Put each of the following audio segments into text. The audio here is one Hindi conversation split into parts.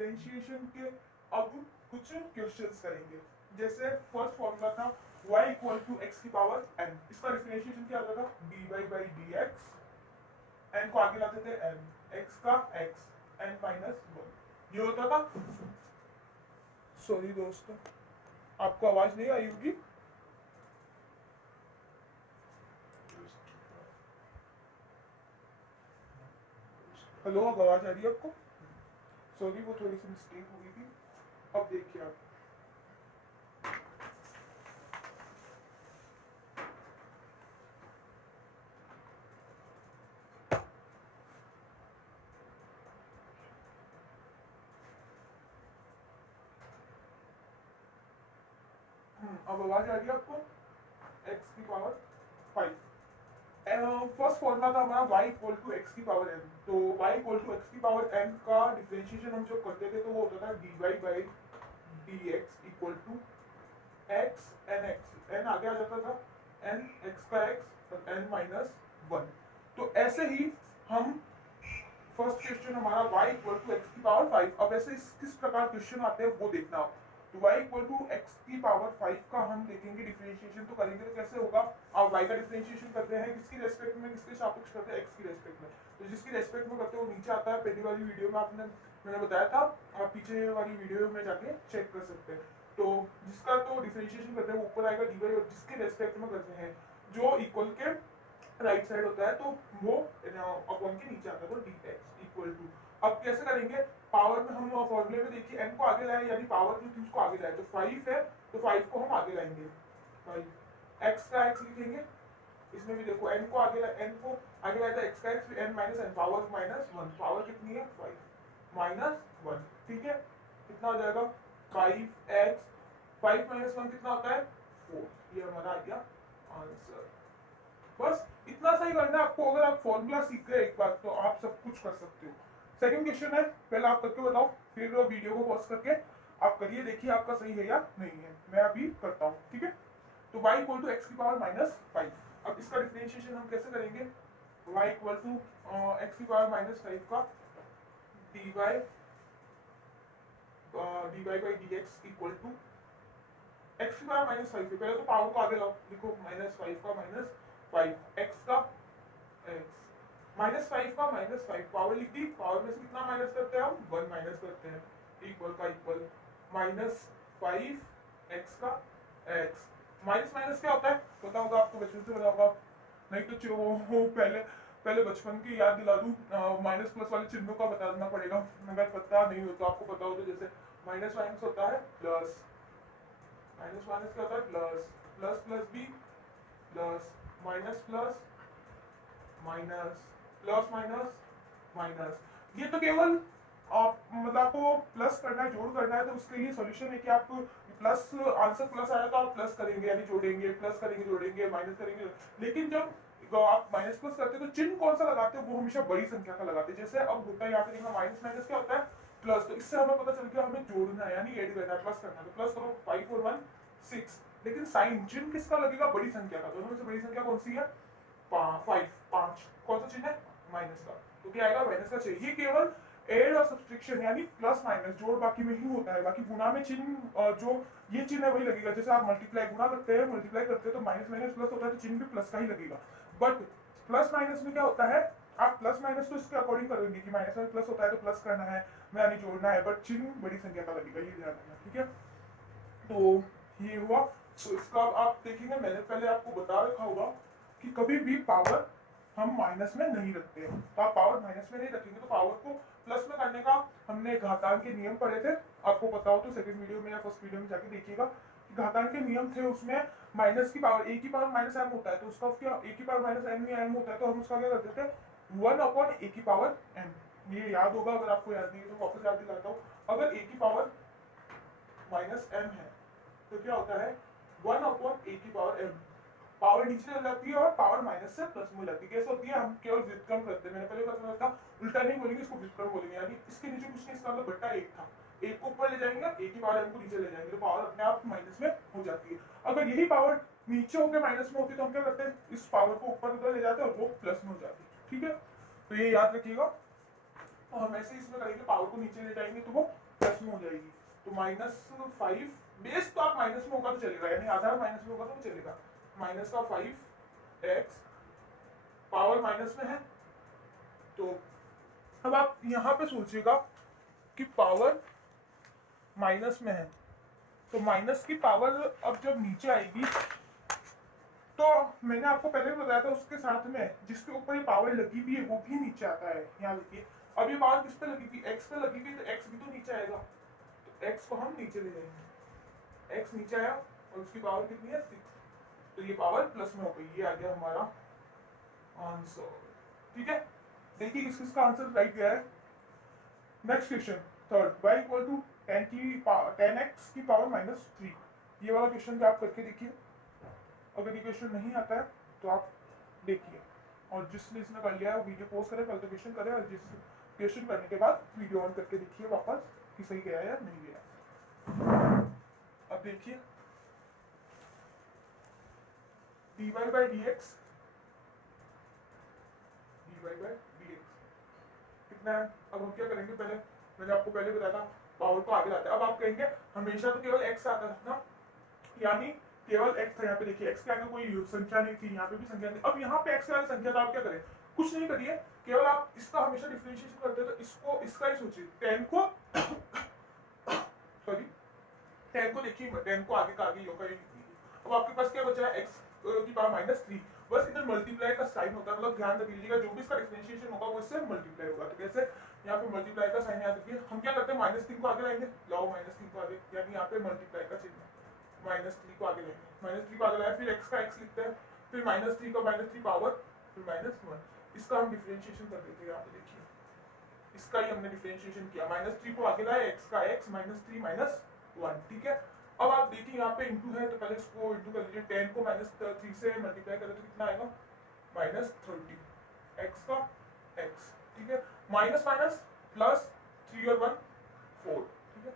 डिफरेंशिएशन के अब कुछ क्वेश्चंस करेंगे। जैसे फर्स्ट फॉर्मूला था y इक्वल टू एक्स की पावर n, इसका डिफरेंशिएशन क्या होता था dy by D x, n को आगे लाते थे n, x का x, n माइनस वन, ये होता था। सॉरी दोस्तों, आपको आवाज नहीं आई होगी। हेलो, अब आवाज आ रही है आपको? सॉरी, वो थोड़ी सी मिस्टेक हो गई थी। अब देखिए आप, अब आवाज आ रही है आपको? x की पावर 5। फर्स्ट फॉर्मूला था हमारा y इक्वल टू एक्स की पावर n। तो y इक्वल टू एक्स की पावर n का डिफरेंशिएशन हम जो करते थे तो वो होता था dy by D X equal to x n x, n आगे आ जाता था n x का x और n माइनस वन। तो ऐसे ही हम फर्स्ट क्वेश्चन हमारा y इक्वल टू एक्स की पावर 5। अब ऐसे किस प्रकार क्वेश्चन आते हैं वो देखना आप। तो y इक्वल टू एक्स की पावर 5 का हम देखेंगे डिफरेंशिएशन तो करेंगे। तो कैसे होगा, आप y का डिफरेंशिएशन करते हैं किसकी रेस्पेक्ट में, किसके सापेक्ष करते हैं, x की रेस्पेक्ट में। तो जिसकी रेस्पेक्ट में करते हैं वो नीचे आता है। पहली वाली वीडियो में मैंने बताया था, आप पीछे वाली वीडियो में जाके चेक कर सकते हैं। तो जिसका तो डिफरेंशिएशन करते हैं वो ऊपर आएगा dy, और जिसके रेस्पेक्ट में करते हैं जो इक्वल के राइट साइड होता है तो वो अपॉन के नीचे आता है, तो डी एक्स इक्वल टू। अब कैसे करेंगे, पावर में हम फॉर्मूले में देखिए n को आगे लाए, यानी पावर जो थी उसको आगे लाए। तो 5 है तो 5 को हम आगे लाएंगे, 5 x का x लिखेंगे। इसमें भी देखो n को आगे लाए, n को आगे लाया था x का x, फिर n minus n, power minus one, power कितनी है 5 माइनस वन। ठीक है, कितना हो जाएगा 5x, 5 माइनस वन कितना होता है 4। ये हमारा आ गया आंसर। बस इतना सही करना है आपको। अगर आप फॉर्मूला सीख गए एक बार तो आप सब कुछ कर सकते हो। सेकंड क्वेश्चन है, पहले आप करके बताओ, फिर वीडियो को पॉज करके आप करिए, देखिए आपका सही है या नहीं है। मैं अभी करता हूँ, ठीक है। तो y इक्वल टू एक्स की पावर माइनस 5। अब इसका डिफरेंशिएशन हम कैसे करेंगे, y इक्वल टू एक्स की पावर माइनस 5 का dy by D X equal to x की पावर माइनस 5। पहले तो पावर को आगे लाओ, लिखो माइनस 5 का माइनस 5, एक्स का एक्स, माइनस 5 का माइनस 5, पावर लिख दी। पावर में से कितना माइनस करते हैं हम, 1 माइनस करते हैं, इक्वल का इक्वल माइनस 5 एक्स का एक्स। माइनस माइनस क्या होता है पता होगा आपको, बचपन से पता होगा, नहीं तो जो पहले पहले बचपन की याद दिला दूं, माइनस प्लस वाले चिन्हों का बताना पड़ेगा अगर पता नहीं हो तो। आपको पता हो तो जैसे माइनस माइनस होता है प्लस, माइनस माइनस क्या होता है प्लस, प्लस प्लस भी plus, minus plus minus, plus minus minus. ये तो केवल आप मतलब आपको प्लस करना है, जोड़ करना है, तो उसके लिए सॉल्यूशन है कि आप प्लस आंसर प्लस आया तो आप प्लस करेंगे यानी जोड़ेंगे, प्लस करेंगे जोड़ेंगे, माइनस करेंगे। लेकिन जब आप माइनस प्लस करते हैं तो चिन्ह कौन सा लगाते हैं, वो हमेशा बड़ी संख्या का लगाते हैं। जैसे अब होता है यहाँ पे देखना, माइनस माइनस क्या होता है प्लस, तो इससे हमें पता चल गया हमें जोड़ना है यानी ऐड करना है, प्लस करना है। तो प्लस करो 5 और 1 6। लेकिन साइन चिन्ह किसका लगेगा, बड़ी संख्या का। दोनों में से बड़ी संख्या कौन सी है, 5। कौन सा चिन्ह है, माइनस का, तो क्या आएगा माइनस का चाहिए। ये केवल एड और सब्सट्रैक्शन यानी प्लस माइनस जोड़ बाकी में ही होता है। बाकी गुणा में चिन्ह जो ये चिन्ह है वही लगेगा। जैसे आप मल्टीप्लाई गुणा करते हैं, मल्टीप्लाई करते हैं तो माइनस माइनस प्लस होता है, तो चिन्ह भी प्लस का ही लगेगा। बट प्लस माइनस में क्या होता है, आप प्लस माइनस तो इसके अकॉर्डिंग करेंगे कि माइनस में प्लस होता है तो प्लस करना है यानी जोड़ना है, बट चिन्ह बड़ी संख्या का लगेगा, ये ध्यान रखना, ठीक है। तो ये हुआ। तो इसका आप देखेंगे, मैंने पहले आपको बता रखा होगा कि कभी भी पावर हम माइनस में नहीं रखते हैं। तो आप पावर माइनस में नहीं रखेंगे तो पावर को प्लस में करने का हमने घातांक के नियम पढ़े थे। आपको पता हो तो सेकंड वीडियो में या फर्स्ट वीडियो में जाके देखिएगा कि घातांक के नियम थे। उसमें माइनस की पावर ए की पावर माइनस एम होता है, तो उसका क्या ए की पावर माइनस एम में एम होता है, तो हम उसका क्या करते थे 1 अपॉन ए की पावर एम। ये याद होगा, अगर आपको याद नहीं है तो वापस याद दिलाता हूँ। अगर ए की पावर माइनस एम है तो क्या होता है 1 अपॉन ए की पावर एम। पावर नीचे चल जाती है और पावर माइनस से प्लस में हो जाती है। कैसे होती है, हम केवल व्युत्क्रम करते हैं। मैंने पहले बताया था, उल्टा नहीं बोलेंगे, इसको व्युत्क्रम बोलेंगे। यानी इसके नीचे कुछ नहीं, इसका मतलब बट्टा 1 था, 1 को ऊपर ले जाएंगे, ए की पावर एम को नीचे ले जाएंगे, तो पावर अपने आप माइनस में हो जाती है। अगर यही पावर नीचे होकर माइनस में होती तो हम क्या करते हैं, इस पावर को ऊपर उधर ले जाते हैं और वो प्लस में हो जाती है, ठीक है। तो ये याद रखिएगा। और हम ऐसे इसमें करेंगे, पावर को नीचे ले जाएंगे तो वो प्लस में हो जाएगी। तो -5 बेस तो आप माइनस में होगा तो चलेगा, यानी आधार माइनस में होगा तो चलेगा। -5x पावर माइनस में है। तो अब आप यहाँ पे सोचिएगा कि पावर माइनस में है, तो माइनस की पावर अब जब नीचे आएगी, तो मैंने आपको पहले भी बताया था उसके साथ में जिसके ऊपर ये पावर लगी हुई है वो भी नीचे आता है। यहाँ देखिए, अब ये पावर किस पे लगी थी, x पे लगी थी, तो x भी तो नीचे आएगा। तो x को हम नीचे ले जाएंगे, x नीचे आया और उसकी पावर कितनी है 6, तो ये पावर प्लस में हो गई। ये आ गया हमारा आंसर। ठीक है, देखिए किस किसका आंसर राइट गया है। Next question third, y equal to 10x की पावर -3। ये वाला क्वेश्चन भी आप करके देखिए। अगर ये क्वेश्चन नहीं आता है तो आप देखिए, और जिसने इसने कर लिया है वीडियो पोस्ट करे, कल तो क्वेश्चन करे, और जिस क्वेश्चन करने के बाद वीडियो ऑन करके देखिए वापस कि सही गया या नहीं गया। अब देखिए dy by dx कितना है। अब हम क्या करेंगे, पहले मैंने आपको पहले बताया था पावर को आगे लाते हैं। अब आप कहेंगे हमेशा तो केवल x आता था ना, यानी केवल x था। यहाँ पे देखिए x के आगे कोई संख्या नहीं थी, यहाँ पे भी संख्या नहीं। अब यहाँ पे x के आगे संख्या, तो आप क्या करें, कुछ नहीं करिए, केवल आप इसका हमेशा डिफरेंशिएशन करते हैं, तो इसको इसका ही सोचिए, 10 को सॉरी 10 को देखिए, 10 को आगे का आगे योग करेंगे। अब आपके पास क्या बचा है, x की पावर -3। बस इधर मल्टीप्लाई का साइन होता है, मतलब ध्यान रखिएगा जो भी इसका डिफरेंशिएशन होगा वो इससे मल्टीप्लाई होगा। तो कैसे, यहाँ पे मल्टीप्लाई का साइन याद रखिए। हम क्या करते हैं, -3 को आगे लाएंगे, लाओ -3 को आगे, यानी यहाँ पे मल्टीप्लाई का चिन्ह, -3 को आगे लेंगे, -3 को आगे लाए, फिर x का x लिखते हैं, फिर -3 का -3 पावर, फिर -1। इसका हम डिफरेंशिएशन कर देते हैं। यहाँ पे देखिए इसका ही हमने डिफरेंशिएशन किया, -3 को आगे लाए, x का x, -3 -1। ठीक है, अब आप देखिए यहाँ पे इंटू है, तो पहले इसको इंटू कर लीजिए। 10 को -3 से मल्टीप्लाई करें तो कितना आएगा, -30, x का x। ठीक है, माइनस माइनस प्लस, 3 और 1 4। ठीक है,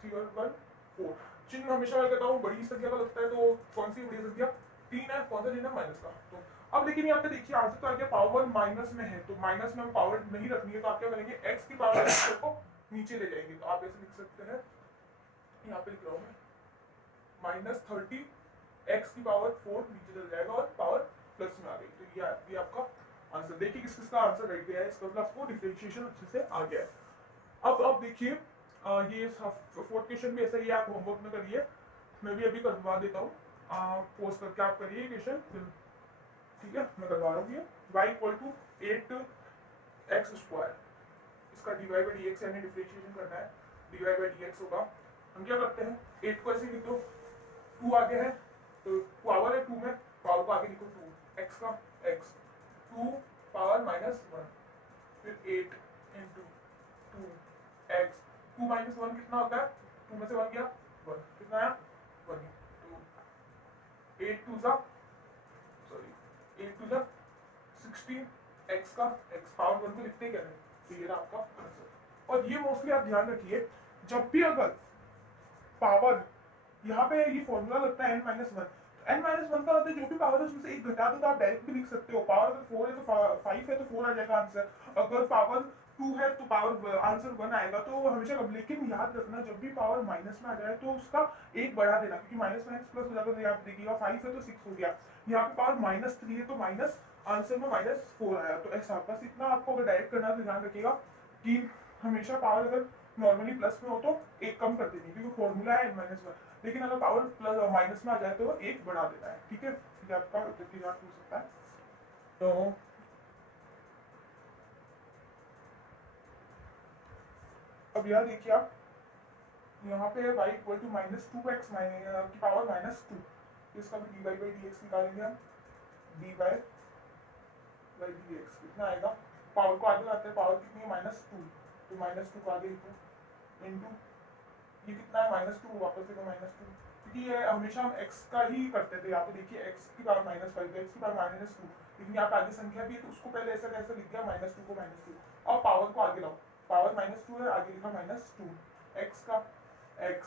3 और 1 4। चिन्ह हमेशा मैं कहता हूँ बड़ी संख्या का लगता है, तो कौन सी बड़ी संख्या, 3 है, कौन सा चिन्ह है, माइनस का। तो अब लेकिन यहाँ पे देखिए आंसर तो आ गया पावर माइनस में है, तो माइनस में हम पावर नहीं रखनी है, तो आप क्या करेंगे, x की पावर को नीचे ले जाएंगे। तो आप ऐसे लिख सकते हैं, यहाँ पे लिख रहा हूँ मैं, -30 x की पावर 4 नीचे चल जाएगा और पावर प्लस में आ गई। तो ये आपका आंसर। देखिए किस किसका आंसर राइट गया है, इसका मतलब आपको डिफरेंशिएशन अच्छे से आ गया है। अब देखिए ये फोर्थ क्वेश्चन भी ऐसा ही आप होमवर्क में करिए, मैं भी अभी करवा देता हूँ, पोस्ट करके आप करिए क्वेश्चन। ठीक है, मैं करवा रहा हूँ ये। y इक्वल टू 8x², इसका dy by dx यानी डिफरेंशिएशन करना है, dy by dx होगा। हम क्या करते हैं, 8 को ऐसे लिख दो, 2 आगे है तो पावर है 2 में, पावर को आगे लिखो 2, x का x, 2 पावर -1, फिर 8 इंटू 2x, 2 - 1 कितना होता है, 2 में से 1 गया 1, कितना आया 1। तो 8 2 जा 16, x का x, पावर 1 को लिखते ही क्या है, तो ये रहा आपका आंसर। और ये मोस्टली आप ध्यान रखिए, जब भी अगर पावर यहाँ पे ये फॉर्मूला लगता है n-1, n-1 का मतलब जो भी पावर है उसमें से एक घटा दो, तो आप डायरेक्ट भी लिख सकते हो। पावर अगर 4 है तो 5 है तो 4 आ जाएगा आंसर, अगर पावर 2 है तो पावर आंसर 1 आएगा। तो हमेशा, लेकिन याद रखना जब भी पावर माइनस में आ जाए तो उसका एक बढ़ा देना, क्योंकि माइनस माइनस प्लस हो जाएगा। तो आप देखिएगा 5 है तो 6 हो गया, यहाँ पे पावर -3 है तो माइनस आंसर में -4 आया। तो ऐसा बस इतना आपको अगर डायरेक्ट करना है तो ध्यान रखिएगा कि हमेशा पावर अगर नॉर्मली प्लस में हो तो एक कम कर देनी, क्योंकि फॉर्मूला है n-1, लेकिन अगर पावर प्लस माइनस में आ जाए तो एक बढ़ा देना है। ठीक है, ये आपका हो सकता है। तो अब यह देखिए आप, यहाँ पे y इक्वल टू -2x की पावर -2, इसका भी dy by dx निकालेंगे हम, dy by dx कितना आएगा, पावर को आगे लाते हैं, पावर कितनी है -2, तो -2 को आगे लिखो, इंटू ये कितना है -2, वापस देखो -2, क्योंकि ये हमेशा हम x का ही करते थे। यहाँ पे देखिए x की पावर -5, x की पावर -2, लेकिन यहाँ पे आगे संख्या भी है तो उसको पहले ऐसा कैसे लिख दिया, -2 को -2, और पावर को आगे लाओ, पावर -2 है, आगे लिखा -2, x का x,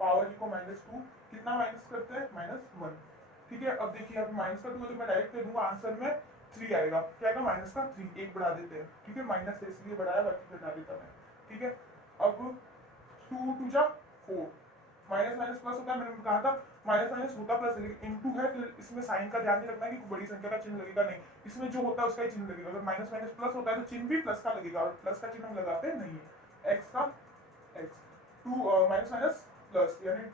पावर लिखो -2, कितना माइनस करते हैं -1। ठीक है, अब देखिए अब -2 है तो मैं डायरेक्ट दे दूंगा आंसर में 3 आएगा, क्या आएगा माइनस का 3, एक बढ़ा देते हैं, ठीक है, माइनस से इसलिए बढ़ाया, बाकी घटा देता मैं, ठीक है। अब 2 टू जा 4, माइनस माइनस प्लस होता है, मैंने कहा था माइनस माइनस होता प्लस, लेकिन इनटू है तो इसमें साइन का ध्यान नहीं रखना है कि बड़ी संख्या का चिन्ह लगेगा, नहीं, इसमें जो होता है उसका ही चिन्ह लगेगा। अगर माइनस माइनस प्लस होता है तो चिन्ह भी प्लस का लगेगा, और प्लस का चिन्ह हम लगाते नहीं है। एक्स का एक्स, 2 माइनस माइनस प्लस यानी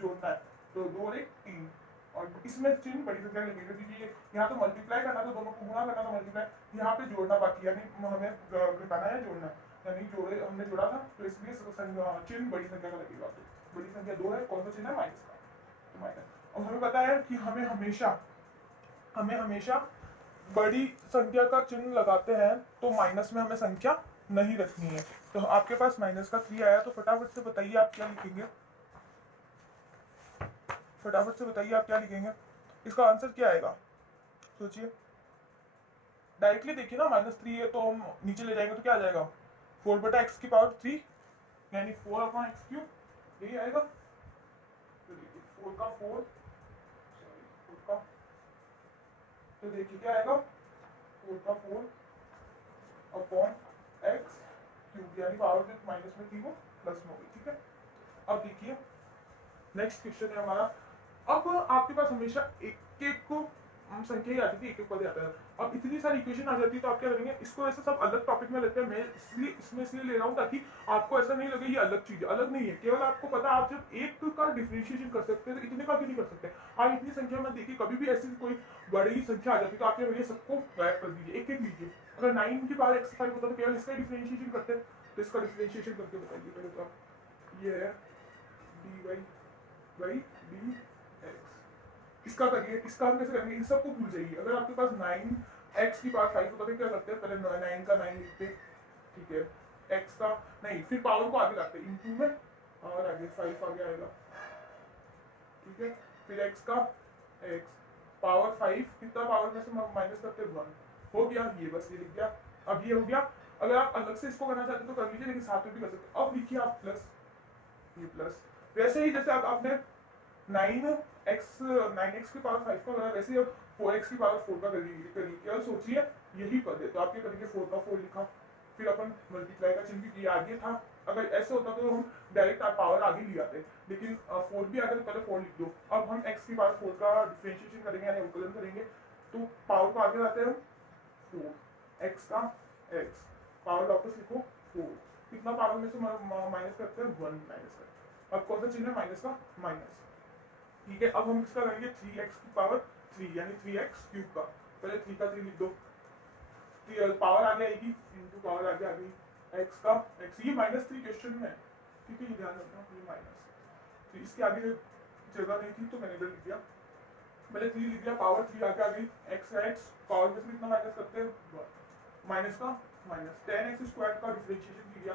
जोड़ना है, तो 2 और 1 3, और इसमें चिन्ह बड़ी संख्या लगेगा, क्योंकि यहाँ तो मल्टीप्लाई करना, तो दोनों को गुणा करना था मल्टीप्लाई, यहाँ पे जोड़ना बाकी, यानी हमें घटाना है जोड़ना, यानी जोड़े हमने जोड़ा था, तो इसलिए चिन्ह बड़ी संख्या का लगेगा। तो बड़ी संख्या 2 है, कौन सा चिन्ह है माइनस का, तो माइनस। और हमें पता है कि हमें हमेशा बड़ी संख्या का चिन्ह लगाते हैं तो माइनस में हमें संख्या नहीं रखनी है। तो आपके पास माइनस का 3 आया, तो फटाफट से बताइए आप क्या लिखेंगे, फटाफट से बताइए आप क्या लिखेंगे, इसका आंसर क्या आएगा, सोचिए। डायरेक्टली देखिए ना, -3 है तो हम नीचे ले जाएंगे तो क्या आ जाएगा, 4/x⁻3 यानी 4/x3, यही आएगा। तो देखिए 4 का 4, सॉरी 4 का, तो देखिए क्या आएगा, 4 का 4 अपॉन x³ यानी पावर में माइनस में थी वो प्लस में हो गई, ठीक है। अब देखिए नेक्स्ट क्वेश्चन है हमारा। अब आपके पास हमेशा एक एक को संख्या ही आती थी, एक एक पद आता है, अब इतनी सारी इक्वेशन आ जाती है, तो आप क्या करेंगे, इसको ऐसे सब अलग टॉपिक में लेते हैं। मैं इसमें ले रहा हूँ ताकि आपको ऐसा नहीं लगे ये अलग चीज, अलग नहीं है, केवल आपको पता, आप जब एक का डिफरेंशिएशन कर सकते हैं तो इतने का क्यों नहीं कर सकते। आप इतनी संख्या में देखिए, कभी भी ऐसी कोई बड़ी संख्या आ जाती है तो आप क्या करिए, सबको गायब कर दीजिए, एक एक लीजिए। अगर 9 की पावर x5 होता तो केवल इसका डिफरेंशिएशन करते हैं, तो इसका डिफरेंशिएशन करके बताइए पहले तो आप। ये है dy/dx, इसका करिए, इसका हम कैसे करेंगे, इन सबको भूल जाइए। अगर आपके पास 9x की पावर 5 होता तो क्या करते हैं, पहले 9 का 9 लिखते, ठीक है, x का नहीं, फिर पावर को आगे लाते इनटू में, और आगे 5 आगे आएगा, ठीक है, फिर x का x पावर 5, कितना पावर में से माइनस करते 1, हो गया ये, बस ये लिख दिया। अब ये हो गया, अगर आप अलग से इसको करना चाहते तो कर लीजिए, लेकिन साथ में भी कर सकते। अब लिखिए आप प्लस, ये प्लस, वैसे ही जैसे आप आपने 9x की पावर 5 का करा, वैसे ही अब 4x की पावर 4 का करिए। और सोचिए यही पद है, तो आप क्या करेंगे, 4 का 4 लिखा, फिर अपन मल्टीप्लाई का चिन्ह भी आगे था। अगर ऐसे होता तो हम डायरेक्ट पावर आगे ले आते, लेकिन 4 भी आगे, तो पहले 4 लिख दो। अब हम x की पावर 4 का डिफरेंशिएशन करेंगे यानी अवकलन करेंगे, तो पावर को आगे लाते हैं हम 4, x का x पावर वापस लिखो 4, कितना पावर में से माइनस करते हैं 1 माइनस करते हैं। अब कौन सा चिन्ह है माइनस का, माइनस, ठीक है। अब हम इसका करेंगे 3x की पावर 3 यानी 3x³ का, पहले 3 का 3 लिख दो, पावर आगे आएगी इनटू पावर आगे आ गई, x का x, ये -3 क्वेश्चन में, ठीक है, ये ध्यान रखना, ये माइनस, तो इसके आगे जगह नहीं थी तो मैंने इधर लिख दिया, पहले 3 लिख दिया, पावर 3 आगे आ गई, x का x पावर में से कितना माइनस करते हैं, माइनस का माइनस, 10x² का डिफरेंशिएशन किया,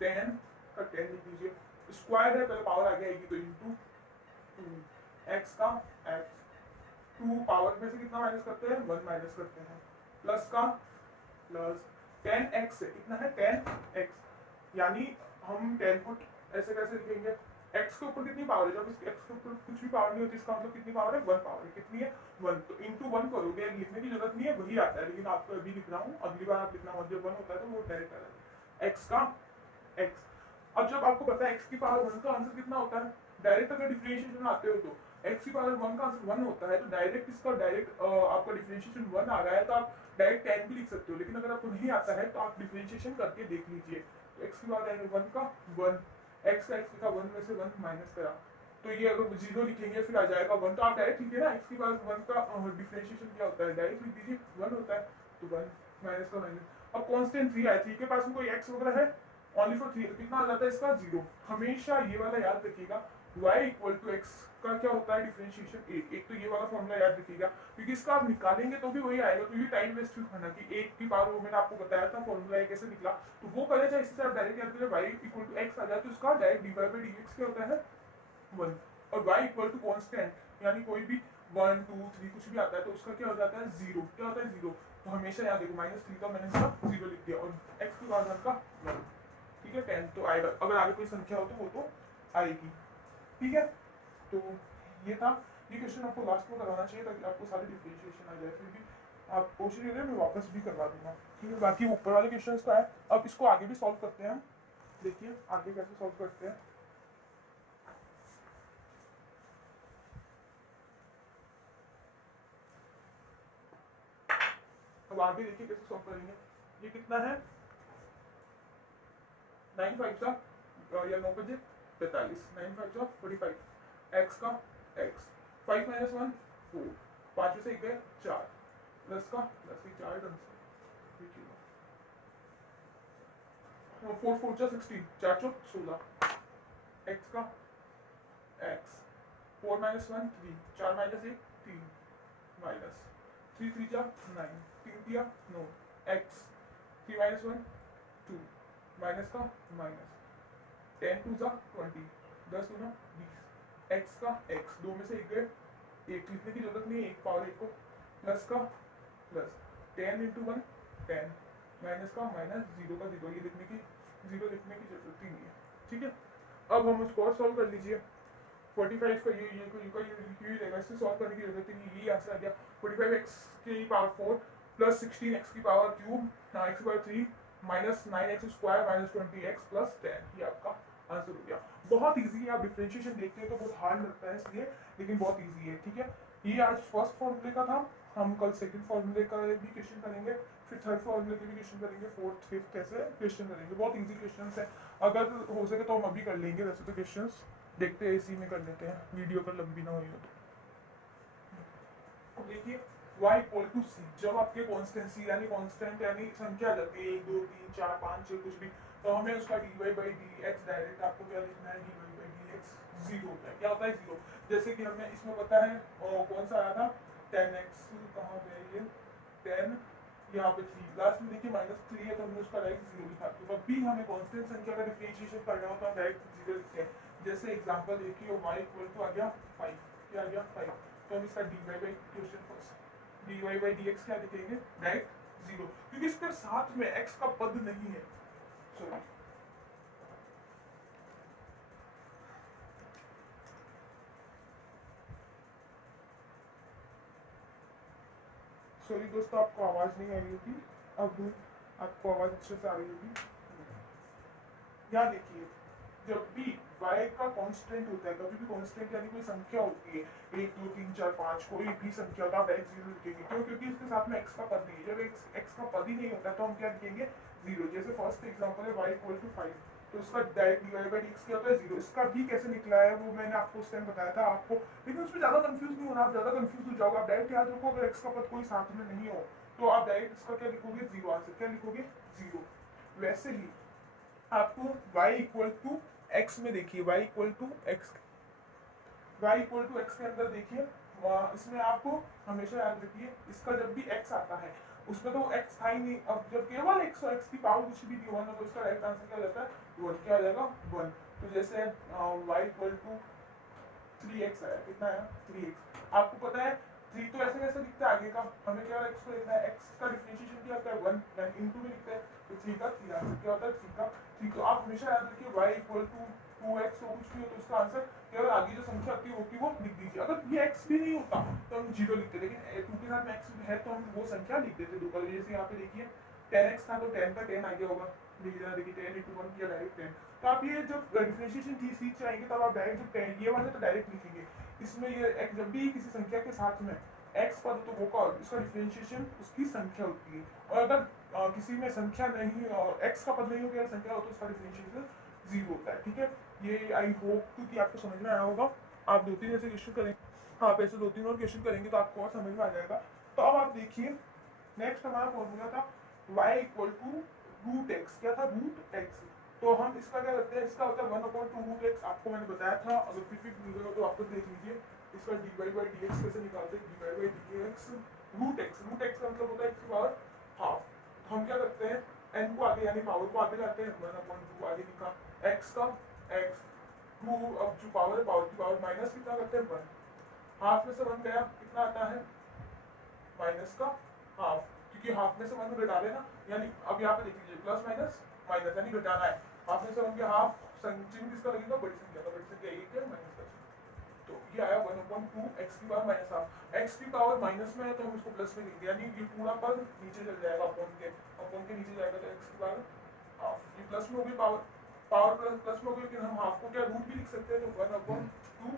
10 का 10 लिख दीजिए, स्क्वायर है, पहले पावर आगे आएगी तो इनटू x का x, 2 पावर में से कितना माइनस करते हैं 1 माइनस करते हैं, प्लस का प्लस 10x से कितना है 10x, यानी हम 10 को ऐसे कैसे लिखेंगे, x के ऊपर कितनी पावर है, जब इस x के ऊपर कुछ भी पावर नहीं होती इसका मतलब कितनी पावर है 1 पावर है, कितनी है 1, तो इनटू 1 करोगे, लिखने की जरूरत नहीं है, वही आता है, लेकिन आपको अभी लिख रहा हूँ, अगली बार आप लिखना मत, जब 1 होता है तो वो डायरेक्ट आ जाता है, x का x। अब जब आपको पता है x की पावर 1 का आंसर कितना होता है, डायरेक्ट अगर डिफरेंशिएशन आते हो तो x की पावर 1 का आंसर 1 होता है, तो डायरेक्ट इसका डायरेक्ट आपका डिफरेंशिएशन 1 आ रहा है, तो आप डायरेक्ट 10 भी लिख सकते हो, लेकिन अगर आपको नहीं आता है तो आप डिफरेंशिएशन करके देख लीजिए, तो x की पावर 1 का 1, x का x लिखा 1 में से 1 माइनस करा, तो ये अगर 0 लिखेंगे फिर आ जाएगा 1, तो आप डायरेक्ट लिखिए ना, x की पावर 1 का डिफरेंशिएशन क्या होता है, डायरेक्ट लिख दीजिए 1 होता है, तो 1 माइनस का माइनस। अब कांस्टेंट 3 है, 3 के पास में कोई x वगैरह है, ओनली फॉर 3, तो कितना आ जाता है इसका 0। हमेशा ये वाला याद रखिएगा, y इक्वल टू x का क्या होता है डिफरेंशिएशन, एक तो ये वाला फॉर्मूला याद रखिएगा, क्योंकि इसका आप निकालेंगे तो भी वही आएगा, तो ये टाइम वेस्ट क्यों करना कि 1 की पावर, वो मैंने आपको बताया था फॉर्मूला ये कैसे निकला, तो वो करे चाहे इससे आप डायरेक्ट याद करें, y इक्वल टू x आ जाए तो इसका डायरेक्ट dy/dx क्या होता है 1, और y इक्वल टू कांस्टेंट यानी कोई भी 1 2 3 कुछ भी आता है तो उसका क्या हो जाता है 0, क्या होता है 0, तो हमेशा याद देखो -3 का मैंने इसका 0 लिख दिया, और x की पावर 1 का 1, ठीक है, 10 तो आएगा, अगर आगे कोई संख्या हो तो वो तो आएगी, ठीक है। तो ये था, ये क्वेश्चन आपको लास्ट में कराना चाहिए ताकि आपको सारे डिफरेंशिएशन आ जाए, फिर भी आप कोशिश करिए, मैं वापस भी करवा दूंगा। ठीक है, बाकी ऊपर वाले क्वेश्चंस का है। अब इसको आगे भी सॉल्व करते हैं हम। देखिए आगे कैसे सॉल्व करते हैं। अब आगे देखिए कैसे सॉल्व करेंगे। ये कितना है, 9 5 का या 9 बजे 45, 9 5 का 45, एक्स का एक्स 5 माइनस 1 4, 5 में से 1 गए 4, प्लस का प्लस ही 4 डन से। देखिए 4 4 जा 16, 4 चौक 16, एक्स का एक्स 4 माइनस 1 3, 4 माइनस 1 3, माइनस 3 3 जा 9, 3 दिया 9, एक्स 3 माइनस 1 2, माइनस का माइनस 10 टू जा 20, 10 दूना 20, एक्स का एक्स, दो में से एक गए, एक लिखने की जरूरत नहीं है, एक पावर एक को, प्लस का प्लस 10 इंटू 1 10, माइनस का माइनस, जीरो का जीरो, ये लिखने की जीरो लिखने की जरूरत ही नहीं है। ठीक है, अब हम उसको और सॉल्व कर लीजिए। 45 का ये रहेगा, इससे सॉल्व करने की जरूरत ही नहीं, ये आंसर आ गया 45x की पावर 4 प्लस 16x की पावर क्यूब x की power 3 minus 9x square minus 20x plus 10, ये आपका आंसर हो गया। बहुत इजी है, आप डिफरेंशिएशन देखते हैं तो बहुत हार्ड लगता है इसलिए, लेकिन बहुत इजी है। ठीक है, ये आज फर्स्ट फॉर्मूले का था, हम कल सेकंड फॉर्मूले का भी क्वेश्चन करेंगे, फिर थर्ड फॉर्मूले के भी क्वेश्चन करेंगे, फोर्थ फिफ्थ ऐसे क्वेश्चन करेंगे। बहुत इजी क्वेश्चन है, अगर हो सके तो हम अभी कर लेंगे, वैसे तो क्वेश्चन देखते हैं इसी में कर लेते हैं, वीडियो पर लंबी ना हुई हो तो। देखिए y इक्वल टू सी, जब आपके कॉन्स्टेंसी यानी कांस्टेंट यानी संख्या आ जाती है 1 2 3 4 5 6 कुछ भी, तो हमें उसका dy बाई dx डायरेक्ट आपको क्या लिखना है, dy बाई dx जीरो होता है। क्या होता है, जीरो। जैसे कि हमें इसमें पता है कौन सा आया था 10x, कहाँ पे ये 10, यहाँ पे 3, लास्ट में देखिए माइनस 3 है तो हमने उसका डायरेक्ट जीरो लिखा। तो जब भी हमें कांस्टेंट संख्या का डिफरेंशिएशन करना होता है डायरेक्ट जीरो लिखते हैं। जैसे एग्जांपल देखिए y इक्वल टू आ गया 5, क्या आ गया 5, तो हम इसका dy by question first dy by dx क्या लिखेंगे, डायरेक्ट जीरो, क्योंकि इसके साथ में x का पद नहीं है। सॉरी, सॉरी दोस्तों, आपको आवाज नहीं आ रही होगी, अब आपको आवाज अच्छे से आ रही होगी। यहाँ देखिए, जब भी y का कांस्टेंट होता है, कभी भी कांस्टेंट यानी कोई संख्या होती है 1 2 3 4 5, कोई भी संख्या होता है, आप x जीरो लिखेंगे। क्यों, क्योंकि उसके साथ में x का पद नहीं है। जब x का पद ही नहीं होता तो हम क्या लिखेंगे, जीरो। जैसे फर्स्ट एग्जांपल है y इक्वल टू 5, तो उसका डायरेक्ट dy बाई dx क्या होता है, जीरो। इसका भी कैसे निकला है वो मैंने आपको उस टाइम बताया था आपको, लेकिन उसमें ज्यादा कंफ्यूज नहीं होना, आप ज्यादा कंफ्यूज हो जाओगे। आप डायरेक्ट याद रखो, अगर x का पद कोई साथ में नहीं हो तो आप डायरेक्ट इसका क्या लिखोगे, जीरो। आंसर क्या लिखोगे, जीरो। वैसे ही आपको y इक्वल टू एक्स में देखिए, y equal to X, y equal to X के अंदर देखिए, इसमें आपको हमेशा याद रखिए, इसका जब भी x आता है उसमें तो x था ही नहीं। अब जब केवल x और x की पावर कुछ भी दी वन है तो इसका राइट आंसर क्या जाता है, वन। क्या आ जाएगा, वन। तो जैसे y इक्वल टू 3x आया, कितना आया 3x। आपको पता है 3 तो ऐसे कैसे दिखता है आगे का, हमें केवल x को लिखना है, x का डिफरेंशिएशन क्या होता है 1, यानी इनटू में लिखते हैं, तो 3 का 3 आंसर क्या होता है 3 का 3। तो आप हमेशा याद रखिए y इक्वल टू 2x हो कुछ भी हो तो उसका आंसर केवल आगे जो संख्या होती है वो की वो लिख दीजिए। अगर ये x भी नहीं होता तो हम जीरो लिखते, लेकिन 2 के साथ में x है तो हम वो संख्या लिख देते दो का। जैसे यहाँ पे देखिए 10x था तो 10 का 10 आ गया होगा, देखिए 10 इंटू 1 किया डायरेक्ट 10। तो आप ये जब डिफरेंशिएशन चीज सीख जाएंगे तब आप डायरेक्ट जो ये वाले तो डायरेक्ट लिखेंगे। इसमें ये x जब भी किसी संख्या के साथ में x पद तो वो का इसका डिफरेंशिएशन उसकी संख्या होती है, और अगर किसी में संख्या नहीं और x का पद नहीं हो गया संख्या हो तो उसका डिफरेंशिएशन जीरो होता है। ठीक है, ये आई होप कि आपको समझ में आया होगा। आप 2-3 ऐसे क्वेश्चन करेंगे, आप ऐसे 2-3 और क्वेश्चन करेंगे तो आपको और समझ में आ जाएगा। तो अब आप देखिए, नेक्स्ट हमारा फॉर्मूला था y equal to root X, क्या था रूट एक्स। तो हम इसका क्या करते हैं, इसका होता है 1/2 रूट एक्स, आपको मैंने बताया था, अगर फिर भी भूल गए हो तो वापस देख लीजिए। इसका dy बाई dx कैसे निकालते हैं, dy by dx root X, root X का मतलब होता है x की पावर हाफ। तो हम क्या करते हैं, n को आगे यानी पावर को आगे लाते हैं, 1/2 आगे लिखा, x का x 2, अब जो पावर है पावर की पावर माइनस कितना करते हैं 1, हाफ में से 1 गया कितना आता है माइनस का हाफ, क्योंकि हाफ में से 1 घटा लेना, यानी अब यहाँ पे देख लीजिए प्लस माइनस माइनस यानी घटाना है। हाफ में से 1 के हाफ चिन्ह किसका लगेगा, बड़ी संख्या का, बड़ी संख्या 1 है माइनस का चिन्ह। तो ये आया 1/2 एक्स की पावर माइनस हाफ। एक्स की पावर माइनस में है तो हम इसको प्लस में लिखेंगे, यानी ये पूरा पद नीचे चल जाएगा, अपॉन के नीचे जाएगा, तो एक्स की पावर हाफ। ये प्लस में होगी पावर, पावर प्लस में होगी, लेकिन हम हाफ को क्या रूट भी लिख सकते हैं, तो 1/2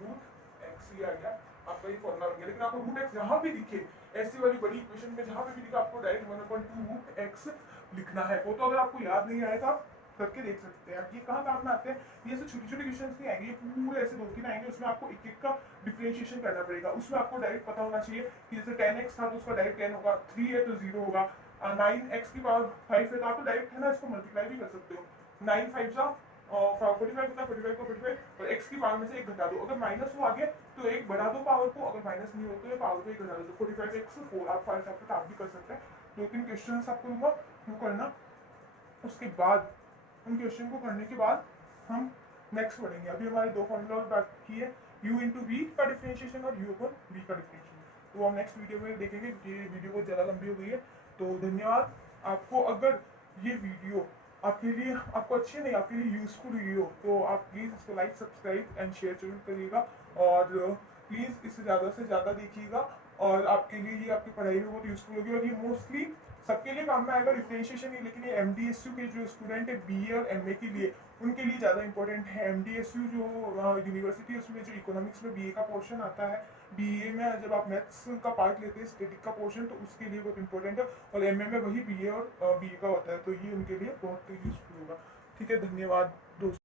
रूट एक्स ही आ गया आपका ये फॉर्मूला बन गया। लेकिन आपको रूट एक्स जहां भी दिखे, ऐसी वाली बड़ी इक्वेशन में जहां पे भी दिखा, आपको डायरेक्ट 1/2 रूट एक्स लिखना है। वो तो अगर आपको याद नहीं आए तो आप करके देख सकते हैं। ये कहाँ काम में आते हैं, ये ऐसे छोटी छोटी क्वेश्चन नहीं आएंगे, ये पूरे ऐसे 2-3 आएंगे, उसमें आपको एक एक का डिफरेंशिएशन करना पड़ेगा। उसमें आपको डायरेक्ट पता होना चाहिए कि जैसे 10x था तो उसका डायरेक्ट 10 होगा, 3 है तो 0 होगा, 9x की पावर 5 है तो आप डायरेक्ट है ना इसको मल्टीप्लाई भी कर सकते हो। 9 5 जा 45 होता है, 45 को 45 और x की पावर में से एक घटा दो, अगर माइनस हो आगे तो एक बढ़ा दो पावर को, अगर माइनस नहीं हो तो पावर को एक घटा दो, तो 45x 4 आप 5 आप भी कर सकते हैं। 2-3 क्वेश्चन आपको दूंगा वो करना, उसके बाद उन क्वेश्चन को करने के बाद हम नेक्स्ट पढ़ेंगे। अभी हमारे 2 फॉर्मूला और बाकी है, u इंटू वी का डिफरेंशिएशन और u अपन v का डिफरेंशिएशन, तो हम नेक्स्ट वीडियो में देखेंगे। ये वीडियो बहुत ज़्यादा लंबी हो गई है, तो धन्यवाद। आपको अगर ये वीडियो आपके लिए आपको अच्छी नहीं, आपके लिए यूजफुल हुई हो तो आप प्लीज़ इसको लाइक सब्सक्राइब एंड शेयर जरूर करिएगा, और प्लीज़ इसे ज़्यादा से ज़्यादा देखिएगा, और आपके लिए ये आपकी पढ़ाई में बहुत यूजफुल होगी। और ये मोस्टली सबके लिए काम में आएगा, डिफरेंशिएशन ही, लेकिन ये एमडीएसयू के जो स्टूडेंट है बीए और एमए के लिए, उनके लिए ज़्यादा इंपॉर्टेंट है। एमडीएसयू जो यूनिवर्सिटी है उसमें जो इकोनॉमिक्स में बीए का पोर्शन आता है, बीए में जब आप मैथ्स का पार्ट लेते हैं स्टैटिक का पोर्शन, तो उसके लिए बहुत इंपॉर्टेंट है, और एमए में वही बीए और बीए का होता है, तो ये उनके लिए बहुत यूजफुल होगा। ठीक है, धन्यवाद दोस्तों।